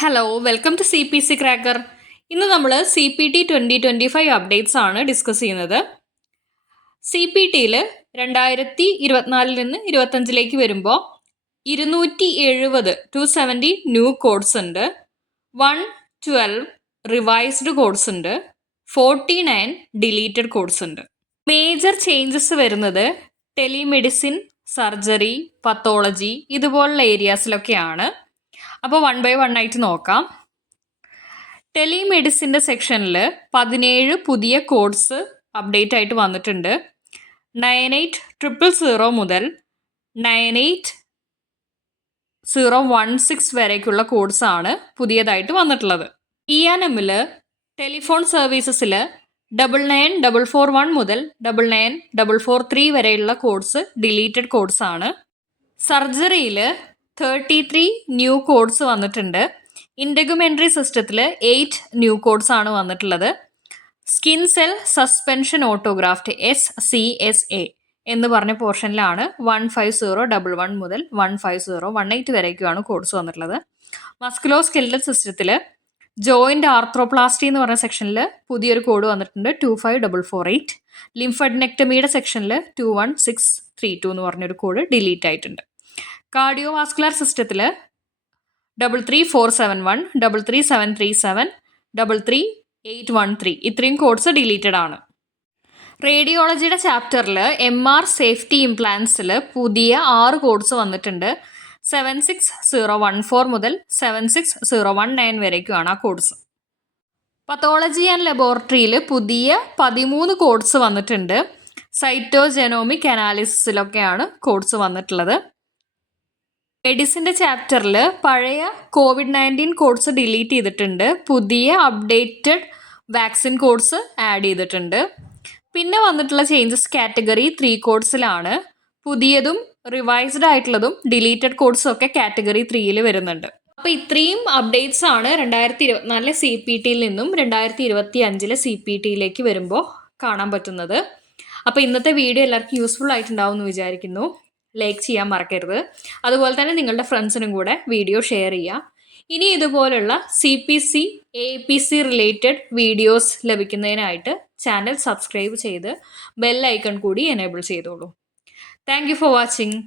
Hello welcome to CPC cracker. ഇന്ന് നമ്മൾ CPT 2025 updates ആണ് ഡിസ്കസ് ചെയ്യുന്നത്. CPTയിൽ 2024 നിന്ന് 25 വരുമ്പോൾ 270 ന്യൂ കോഡ്സ് ഉണ്ട്, 112 റിവൈസ്ഡ് കോഡ്സ് ഉണ്ട്, 49 ഡിലീറ്റഡ് കോഡ്സ് ഉണ്ട്. മേജർ ചേഞ്ചസ് വരുന്നത് ടെലിമെഡിസിൻ, സർജറി, പത്തോളജി ഇതുപോലുള്ള ഏരിയാസിലൊക്കെയാണ്. അപ്പോൾ 1 by 1 ആയിട്ട് നോക്കാം. ടെലിമെഡിസിൻ്റെ സെക്ഷനിൽ 17 പുതിയ കോഡ്സ് അപ്ഡേറ്റ് ആയിട്ട് വന്നിട്ടുണ്ട്. 98000 മുതൽ 98016 വരേക്കുള്ള കോഡ്സ് ആണ് പുതിയതായിട്ട് വന്നിട്ടുള്ളത്. ENM-ൽ ടെലിഫോൺ സർവീസസിൽ 99441 മുതൽ 99443 വരെയുള്ള കോഡ്സ് ഡിലീറ്റഡ് കോഡ്സ് ആണ്. സർജറിയിൽ 33 ന്യൂ കോഡ്സ് വന്നിട്ടുണ്ട്. ഇൻഡഗുമെൻട്രി സിസ്റ്റത്തിൽ 8 ന്യൂ കോഡ്സ് ആണ് വന്നിട്ടുള്ളത്. Skin cell suspension autographed SCSA എന്ന് പറഞ്ഞ പോർഷനിലാണ് 15011 മുതൽ 15018 വരേക്കുമാണ് കോഡ്സ് വന്നിട്ടുള്ളത്. മസ്കുലോ സ്കെലിറ്റൽ സിസ്റ്റത്തിൽ ജോയിൻ്റ് ആർത്രോപ്ലാസ്റ്റി എന്ന് പറഞ്ഞ സെക്ഷനിൽ പുതിയൊരു കോഡ് വന്നിട്ടുണ്ട്, 25448. ലിംഫഡ്നെക്ടമിയുടെ സെക്ഷനിൽ 21632 എന്ന് പറഞ്ഞൊരു കോഡ് ഡിലീറ്റ് ആയിട്ടുണ്ട്. കാർഡിയോവാസ്കുലർ സിസ്റ്റത്തിൽ 33471, 33737, 33813 ഇത്രയും കോഡ്സ് ഡിലീറ്റഡ് ആണ്. റേഡിയോളജിയുടെ ചാപ്റ്ററിൽ MR സേഫ്റ്റി ഇംപ്ലാൻസിൽ പുതിയ 6 കോഡ്സ് വന്നിട്ടുണ്ട്. 76014 മുതൽ 76019 വരേക്കുമാണ് ആ കോഡ്സ്. പത്തോളജി ആൻഡ് ലബോറട്ടറിയിൽ പുതിയ 13 കോഡ്സ് വന്നിട്ടുണ്ട്. സൈറ്റോജെനോമിക് അനാലിസിസിലൊക്കെയാണ് കോഡ്സ് വന്നിട്ടുള്ളത്. മെഡിസിൻ്റെ ചാപ്റ്ററിൽ പഴയ COVID-19 കോഡ്സ് ഡിലീറ്റ് ചെയ്തിട്ടുണ്ട്, പുതിയ അപ്ഡേറ്റഡ് വാക്സിൻ കോഡ്സ് ആഡ് ചെയ്തിട്ടുണ്ട്. പിന്നെ വന്നിട്ടുള്ള ചേഞ്ചസ് കാറ്റഗറി 3 കോഡ്സിലാണ്. പുതിയതും റിവൈസ്ഡ് ആയിട്ടുള്ളതും ഡിലീറ്റഡ് കോഡ്സും ഒക്കെ കാറ്റഗറി 3യിൽ വരുന്നുണ്ട്. അപ്പോൾ ഇത്രയും അപ്ഡേറ്റ്സ് ആണ് 2024 CPTയിൽ നിന്നും 2025 CPTയിലേക്ക് വരുമ്പോൾ കാണാൻ പറ്റുന്നത്. അപ്പോൾ ഇന്നത്തെ വീഡിയോ എല്ലാവർക്കും യൂസ്ഫുൾ ആയിട്ടുണ്ടാവും എന്ന് വിചാരിക്കുന്നു. ലൈക്ക് ചെയ്യാൻ മറക്കരുത്. അതുപോലെ തന്നെ നിങ്ങളുടെ ഫ്രണ്ട്സിനും കൂടെ വീഡിയോ ഷെയർ ചെയ്യുക. ഇനി ഇതുപോലുള്ള CPC APC റിലേറ്റഡ് വീഡിയോസ് ലഭിക്കുന്നതിനായിട്ട് ചാനൽ സബ്സ്ക്രൈബ് ചെയ്ത് ബെൽ ഐക്കൺ കൂടി എനേബിൾ ചെയ്തോളൂ. Thank you for watching.